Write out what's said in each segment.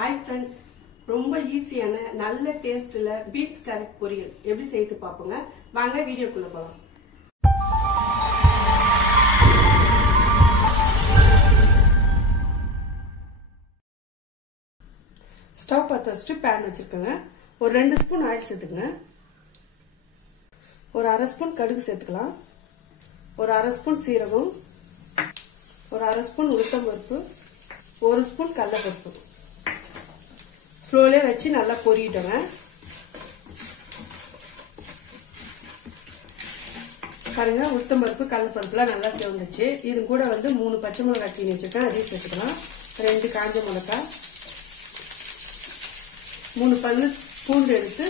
Hi friends, ரொம்ப ஈஸியான நல்ல டேஸ்ட்ல பீன்ஸ் கேரட் பொரியல் எப்படி செய்து பாப்போங்க. வாங்க வீடியோக்குள்ள போலாம். ஸ்டவ் பத்த வச்சிட்டு pan வச்சிருக்கேங்க. ஒரு 2 ஸ்பூன் ஆயில் சேர்த்துங்க. ஒரு 1/2 ஸ்பூன் கடுகு சேர்த்துக்கலாம். ஒரு 1/2 ஸ்பூன் சீரகம், ஒரு 1/2 ஸ்பூன் உளுத்தம் பருப்பு, 1 ஸ்பூன் கடலை பருப்பு. ஸ்லோலே வச்சு நல்லா பொரியிடுங்க. பாருங்க உளுத்தம் பருப்பு கடலை பருப்புலாம் நல்லா சேர்ந்துச்சு. இது கூட வந்து 3 பச்சை மிளகாய் தீனி வச்சிருக்கேன், அதையும் சேர்த்துக்கலாம். 2 காஞ்ச மிளகாய், 3 பல்லு பூண்டு எடுத்து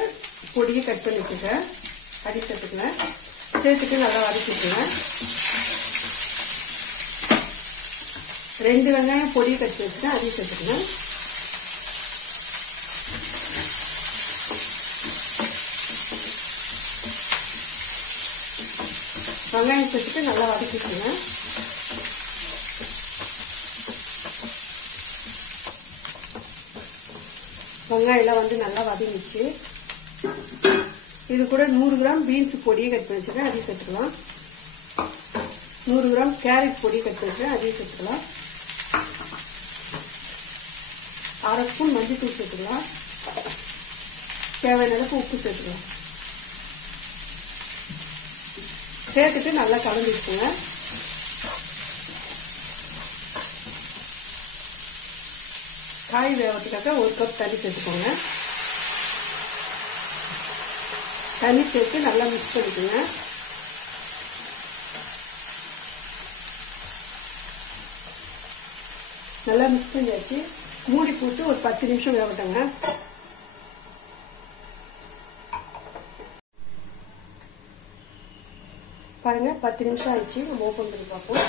பொடியை கட் பண்ணி வச்சிருக்கேன், அதையும் சேர்த்துக்கலாம். சேர்த்துட்டு நல்லா வதக்கிட்டுங்க. 2 வெங்காயம் பொடியை கட்டி வச்சுட்டேன், அதையும் சேர்த்துக்கலாம். வெங்காயம் சேர்த்துட்டு நல்லா வதக்கிட்டுங்க. வெங்காயம் வந்து நல்லா வதங்கிச்சு. இது கூட 100 கிராம் பீன்ஸ் பொடியை கட் பண்ணி வச்சிருக்கேன், அதையும் சேர்த்துக்கலாம். 100 கிராம் கேரட் பொடியை கட் பண்ணி வச்சிருக்கேன், அதையும் சேர்த்துக்கலாம். 1/2 ஸ்பூன் மஞ்சள் தூள் சேர்த்துக்கலாம். தேவையான அளவுக்கு உப்பு சேர்த்துக்கலாம். சேர்த்துட்டு நல்லா கலந்து வச்சுக்கோங்க. காய் வேகத்துக்காக 1 கப் தண்ணி சேர்த்துக்கோங்க. தண்ணி சேர்த்து நல்லா மிக்ஸ் பண்ணிக்கோங்க. நல்லா மிக்ஸ் பண்ணியாச்சு. மூடி போட்டு ஒரு 10 நிமிஷம் வேகட்டுங்க. பாருங்க 10 நிமிஷம் ஆயிடுச்சு. நம்ம ஓபன் பண்ணி பார்ப்போம்.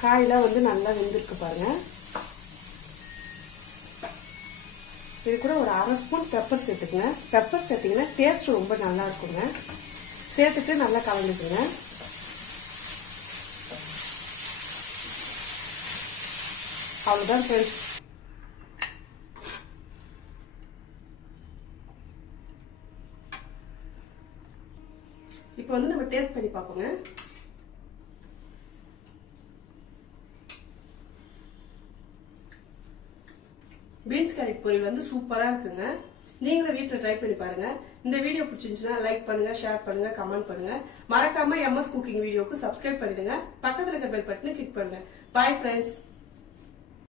காயெல்லாம் வந்து நல்லா வெந்திருக்கு பாருங்க. இது கூட ஒரு 1/2 ஸ்பூன் பெப்பர் சேர்த்துக்குங்க. பெப்பர் சேர்த்தீங்கன்னா டேஸ்ட் ரொம்ப நல்லா இருக்குங்க. சேர்த்துட்டு நல்லா கலந்துக்குங்க. அவ்வளவுதான் ஃப்ரெண்ட்ஸ். இப்போ வந்து நம்ம டேஸ்ட் பண்ணி பார்ப்போங்க. பீன்ஸ் கேரட் பொரியல் வந்து சூப்பரா இருக்குங்க. நீங்களும் வீட்டுல ட்ரை பண்ணி பாருங்க. இந்த வீடியோ பிடிச்சிருந்துச்சுன்னா லைக் பண்ணுங்க, ஷேர் பண்ணுங்க, கமெண்ட் பண்ணுங்க. மறக்காம MS குக்கிங் வீடியோக்கு சப்ஸ்கிரைப் பண்ணிடுங்க. பக்கத்துல இருக்க பெல் பட்டனை கிளிக் பண்ணுங்க. Bye friends.